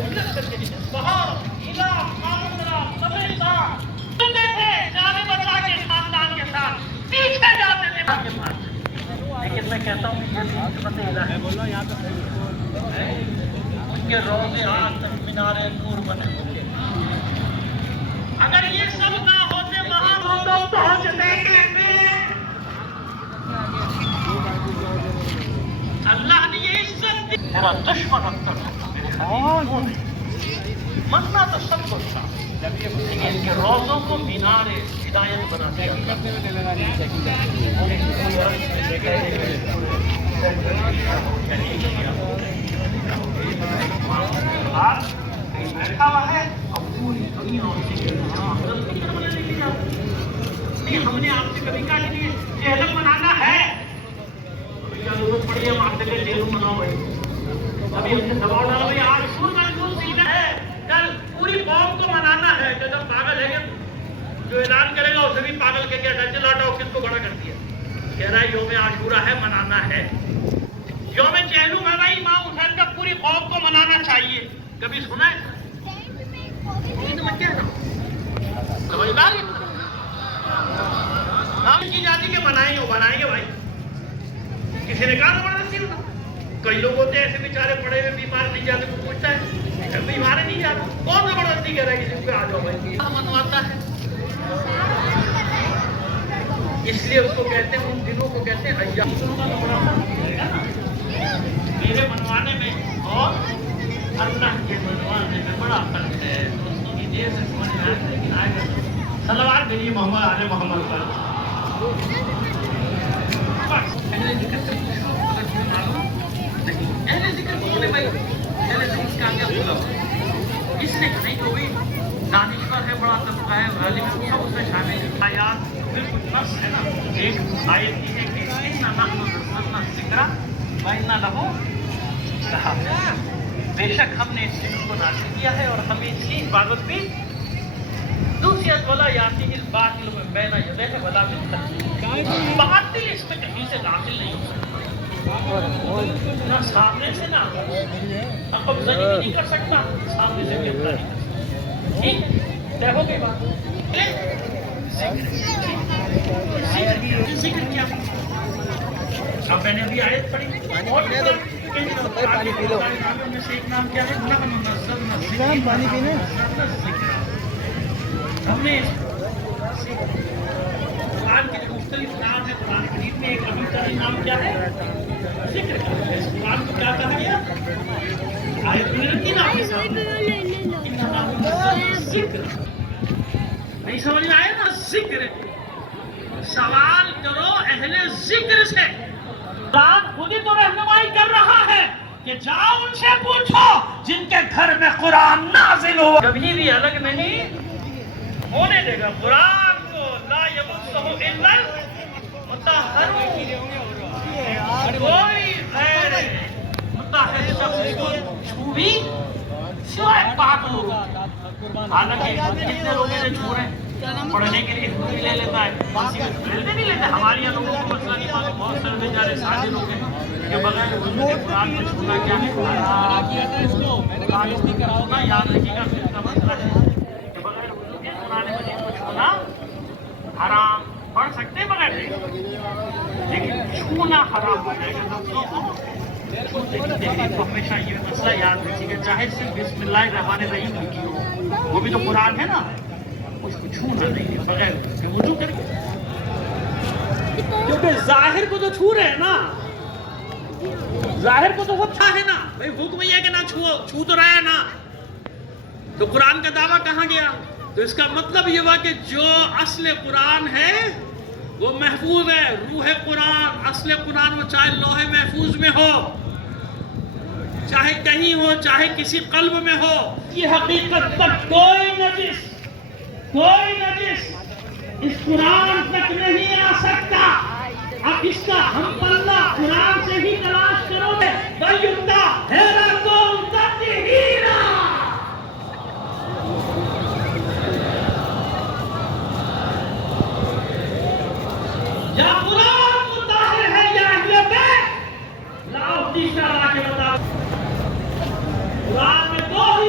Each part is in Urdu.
محنت کر کے بہار ہلا مامندرا سمیتا بندے تھے جانے بچا کے خاندان کے ساتھ پیچھے جاتے تھے کے پاس. لیکن میں کہتا ہوں یہ حکمت الہی ہے. بولو یہاں پہ ان کے روزے آج تک مینارے نور بنے ہوئے. اگر یہ سب نہ ہوتے وہاں ہم لوگ پہنچتے کیسے؟ اللہ نے یہ عزت دی. میرا دشمن اکثر مرنا تو سب کو تھا لیکن ان کے روزوں کو مینار ہدایت بنا دیا. بیٹھا ہوا ہے اور پوری دنیا ہم نے آپ سے کبھی کہا کہ یہ علم منانا ہے ضرورت پڑی ہے. ہم آپ سے کہ جیل مناؤ بھائی. ابھی ہم نے دباؤ ڈالا بھائی آج سور کا جھول سینا ہے. کل پوری قوم کو منانا ہے کہ جب پاگل ہے کہ جو اعلان کرے گا اسے بھی پاگل کے کیا ڈنجل لاٹا کس کو بڑا کر دیا. کہہ رہا ہے یوم عاشورہ ہے منانا ہے. یوم چہلو منائی امام حسین کا پوری قوم کو منانا چاہیے. کبھی سنا ہے؟ سمجھ بات ہم کی جاتی کہ منائیں گے وہ بنائیں گے بھائی. کسی نے کہا زبردستی ہونا. کئی لوگ ہوتے ہیں ایسے بیچارے پڑے ہوئے بیمار نہیں جاتے کو پوچھتا ہے بیمار نہیں جاتا کون زبردستی کہہ رہا ہے کسی کو آ جاؤ بھائی. منواتا ہے اس لیے اس کو کہتے ہیں ان دنوں کو کہتے ہیں ایام. میرے منوانے میں اور اللہ کے منوانے میں بڑا فرق ہے. دوستوں کی دیر سے سمجھ میں آئے لیکن آئے گا صلوات بھیجیے محمد آل محمد پر. اہل ذکر بولے بھائی اہل ذکر کا کیا بولا اس نے نہیں تو بھی دانشور ہے بڑا طبقہ ہے غالب سب اس میں شامل ہے. آیات بالکل فرض ہے نا. ایک آیت کی ہے کہ اِنَّا نَحْنُ نَزَّلْنَا الذِّکْرَ وَإِنَّا لَهُ لَحَافِظُونَ. بے شک ہم نے اس ذکر کو نازل کیا ہے اور ہمیں اس کی حفاظت بھی. دوسری ولا یاتی الباطل من بین یدیہ ولا من خلفہ. باطل اس میں کہیں سے داخل نہیں ہو سکتا نہ سامنے سے نہ قبضہ نہیں کر سکتا سامنے سے بھی اللہ نہیں کر سکتا. ٹھیک دیکھو گے بات ذکر کیا. اب میں نے ابھی آیت پڑھی پانی پی لو. میں سے ایک نام کیا ہے پانی پینے. ہم نے قرآن کے جو مختلف نام ہے قرآن کریم میں ایک ابھی ترین نام کیا ہے ذکر. قرآن کو کیا کہا گیا آیت میں کی نام ذکر. نہیں سمجھ میں آئے نا ذکر. سوال کرو اہل ذکر سے. قرآن خود ہی تو رہنمائی کر رہا ہے کہ جاؤ ان سے پوچھو جن کے گھر میں قرآن نازل ہو. کبھی بھی الگ نہیں ہونے دے گا قرآن کو. لا یمسہ الا المطہرون. کوئی غیر مطہر شخص کو چھو بھی سوائے پاک لوگوں. حالانکہ کتنے لوگ نے چھو رہے ہیں پڑھنے کے لیے بھی لے لیتا ہے لیتے نہیں لیتے. ہمارے یہاں لوگوں کو مسئلہ نہیں معلوم. بہت سارے بیچارے سادے لوگ ہیں کہ بغیر وضو کے قرآن کو چھونا کیا ہے حرام. یاد رکھیے گا پھر کا مسئلہ ہے کہ بغیر وضو کے قرآن مجید کو چھونا حرام. پڑھ سکتے ہیں بغیر لیکن چھونا حرام ہو جائے گا. تو ہمیشہ یہ مسئلہ یاد رکھیے گا چاہے صرف بسم اللہ الرحمن الرحیم لکھی ہو وہ بھی تو قرآن ہے نا. اس کو چھونا نہیں ہے بغیر وضو کر کے کیونکہ ظاہر کو تو چھو رہے ہیں نا. ظاہر کو تو سب چھا ہے نا بھائی. حکم یہ ہے کہ نہ چھو تو رہا ہے نا. تو قرآن کا دعویٰ کہاں گیا. تو اس کا مطلب یہ ہوا کہ جو اصل قرآن ہے وہ محفوظ ہے. روح قرآن اصل قرآن وہ چاہے لوح محفوظ میں ہو چاہے کہیں ہو چاہے کسی قلب میں ہو. یہ حقیقت تک کوئی نجس اس قرآن تک نہیں آ سکتا. اب اس کا ہم پلہ قرآن سے ہی تلاش کرو گے. وَيُبْدَى هَلَكُمْ تَطْهِيرًا. یا قرآن مطہر ہے یا اہل بیت. لاؤ تیسرا لا کے بتاؤ. قرآن میں دو ہی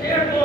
1.5-2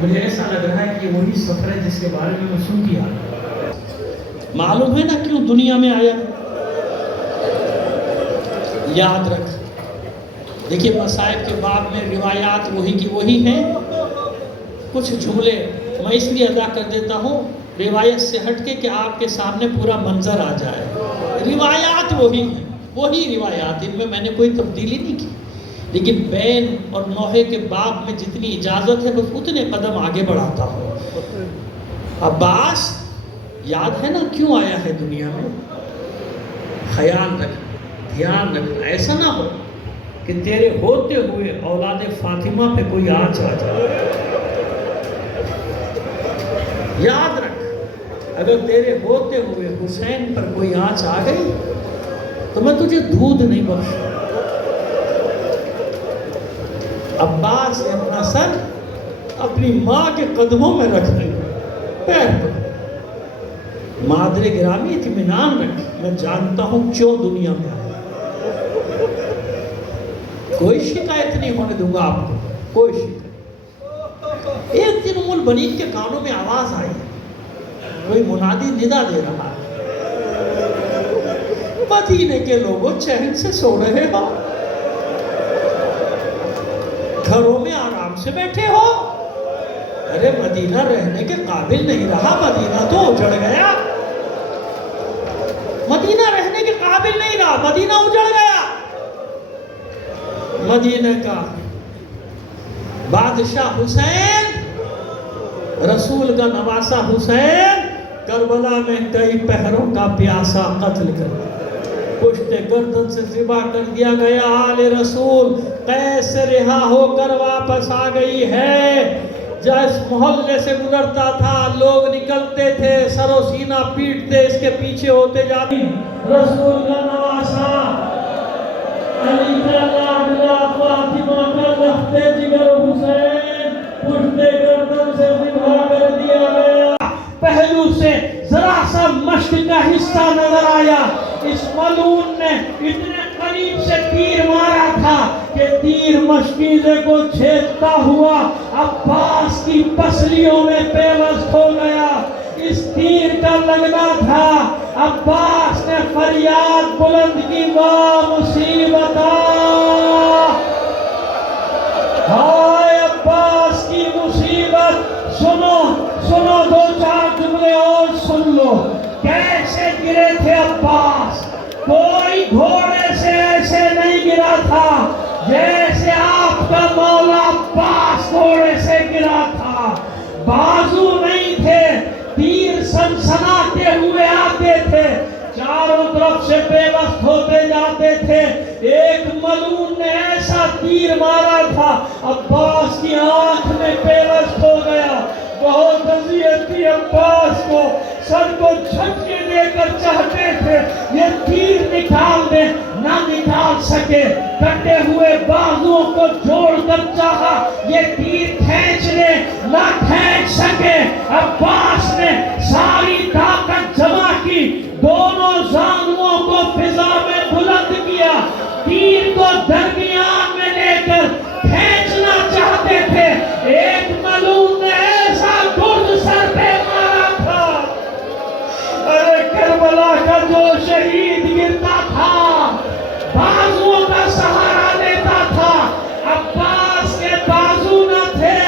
مجھے ایسا لگ رہا ہے کہ یہ وہی سفر ہے جس کے بارے میں سنتی آ رہا ہوں۔ معلوم ہے نا کیوں دنیا میں آیا؟ یاد رکھ، دیکھیے مصائب کے باب میں روایات وہی کی وہی ہیں، کچھ جملے میں اس لیے ادا کر دیتا ہوں روایت سے ہٹ کے کہ آپ کے سامنے پورا منظر آ جائے۔ روایات وہی ہیں، وہی روایات، ان میں نے کوئی تبدیلی نہیں کی، لیکن بین اور نوحے کے باب میں جتنی اجازت ہے بس اتنے قدم آگے بڑھاتا ہوں۔ عباس یاد ہے نا کیوں آیا ہے دنیا میں؟ خیال رکھ، دھیان رکھ، ایسا نہ ہو کہ تیرے ہوتے ہوئے اولاد فاطمہ پہ کوئی آنچ آ جائے۔ یاد رکھ، اگر تیرے ہوتے ہوئے حسین پر کوئی آنچ آ گئی تو میں تجھے دودھ نہیں بخشوں۔ عباس نے اپنا سر اپنی ماں کے قدموں میں رکھ دیا، پیر پر۔ مادر گرامی اطمینان رکھ، میں جانتا ہوں کیوں دنیا میں آیا، کوئی شکایت نہیں ہونے دوں گا آپ کو، کوئی شکایت۔ ایک دن ام البنین کے کانوں میں آواز آئی، کوئی منادی ندا دے رہا ہے، مدینے کے لوگوں چین سے سو رہے ہو، گھروں میں آرام سے بیٹھے ہو۔ ارے مدینہ رہنے کے قابل نہیں رہا، مدینہ تو اجڑ گیا، مدینہ رہنے کے قابل نہیں رہا، مدینہ اجڑ گیا۔ مدینہ کا بادشاہ حسین، رسول کا نواسہ حسین، کربلا میں کئی پہروں کا پیاسا قتل کر دیا، پشت گردن سے ذبح کر دیا گیا۔ آل رسول قیس سے رہا ہو کر واپس آ گئی ہے۔ جس محلے سے گزرتا تھا لوگ نکلتے تھے، سر و سینہ پیٹتے اس کے پیچھے ہوتے جاتے۔ رسول کا نواسہ علی کا لاڈلا فاطمہ کا لخت جگر حسین، پشت گردن سے ذبح کر دیا گیا۔ پہلو سے ذرا سا مشق کا حصہ نظر آیا، اس ملعون نے اتنے قریب سے تیر مارا تھا کہ تیر مشکیزے کو چھیدتا ہوا عباس کی پسلیوں میں پیوست ہو گیا۔ اس تیر کا لگنا تھا، عباس نے فریاد بلند کی، واہ مصیبتا، ہائے عباس کی مصیبت۔ سنو سنو، دو چار جملے اور سن لو، کیسے گرے تھے عباس۔ کوئی گھوڑے سے ایسے نہیں گرا تھا جیسے آپ کا مولا عباس گھوڑے سے گرا تھا۔ بازو نہیں تھے، تیر سنسناتے ہوئے آتے تھے، چاروں طرف سے پیوست ہوتے جاتے تھے۔ ایک ملعون نے ایسا تیر مارا تھا عباس کی آنکھ میں پیوست ہو گیا۔ بہت اذیت تھی عباس کو، سر کو جھٹکے دے کر چاہتے تھے یہ تیر نکال دے، نہ نکال سکے۔ کٹے ہوئے بازوؤں کو جوڑ کر چاہا یہ تیر کھینچ لے، نہ کھینچ سکے۔ عباس نے ساری طاقت جمع کی، دونوں زانووں کو فضا میں بلند کیا، تیر کو درمیان میں لے کر کھینچنا چاہتے تھے۔ ایک ملعون نے ایسا گرد سر پہ مارا تھا، ارے کربلا کا جو شہید گرتا تھا بازوؤں کا سہارا لیتا تھا، عباس کے بازو نہ تھے،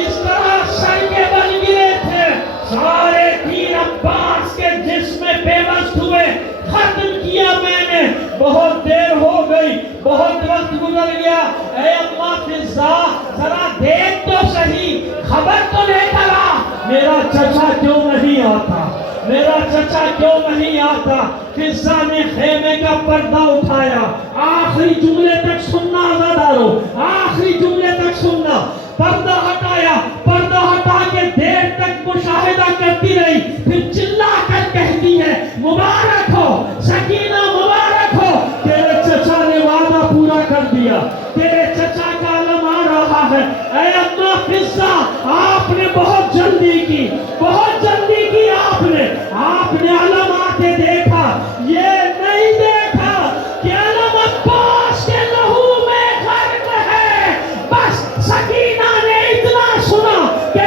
اس طرح سر کے بل گرے تھے۔ سارے تیر عباس کے جسم میں پیوست ہوئے، ختم کیا میں نے۔ بہت دیر ہو گئی، بہت وقت گزر گیا۔ اے اماں فضا، ذرا دیکھ تو صحیح، خبر تو لے کر آ، میرا چچا کیوں نہیں آتا، میرا چچا کیوں نہیں آتا۔ فضا نے خیمے کا پردہ اٹھایا، آخری جملے تک سننا عزادارو، آخری جملے تک سننا۔ پردہ ہٹایا، پردہ ہٹا کے دیر تک مشاہدہ کرتی رہی، پھر چلا کر کہتی ہے مبارک ہو سکینہ، مبارک ہو، تیرے چچا نے وعدہ پورا کر دیا، تیرے چچا کا علم آ رہا ہے۔ اے اماں فضا، آپ نے بہت جلدی کی، بہت جلدی کی، آپ نے علم آتے دیکھا، یہ نہیں دیکھا کہ علم عباس کے لہو میں غرق ہے۔ بس سکینہ نے اتنا سنا کہ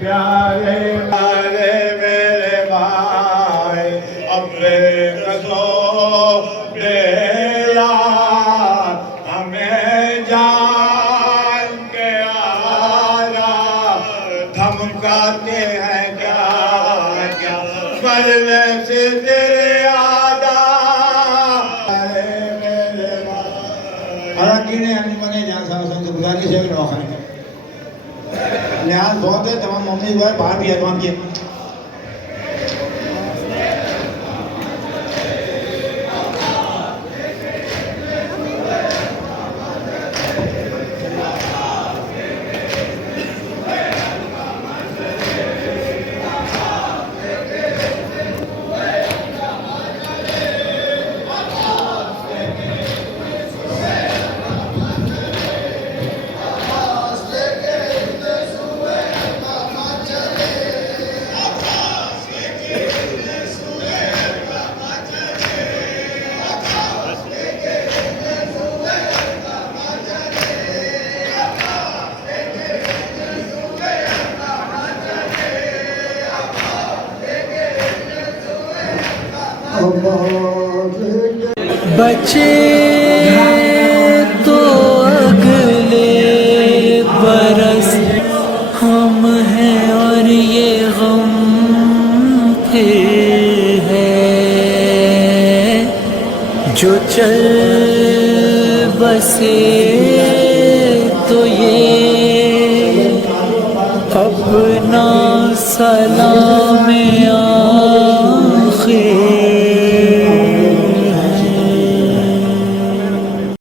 پیارے پیارے میرے بھائی اپنے قصو دے یار ہمیں جان کے آیا دھمکاتے ہیں کیا کیا مرنے سے تیرے آدھا میرے بھائی حالانکہ نے ہم نے جہاں سامنے سے گزاری سے بھی نوخانی لحاظ بہت ہے تمام ممی جو ہے باہر بھی ہے تمام کی بچے تو اگلے برس ہم ہیں اور یہ غم پھر ہے جو چل بسے تو یہ اپنا سلام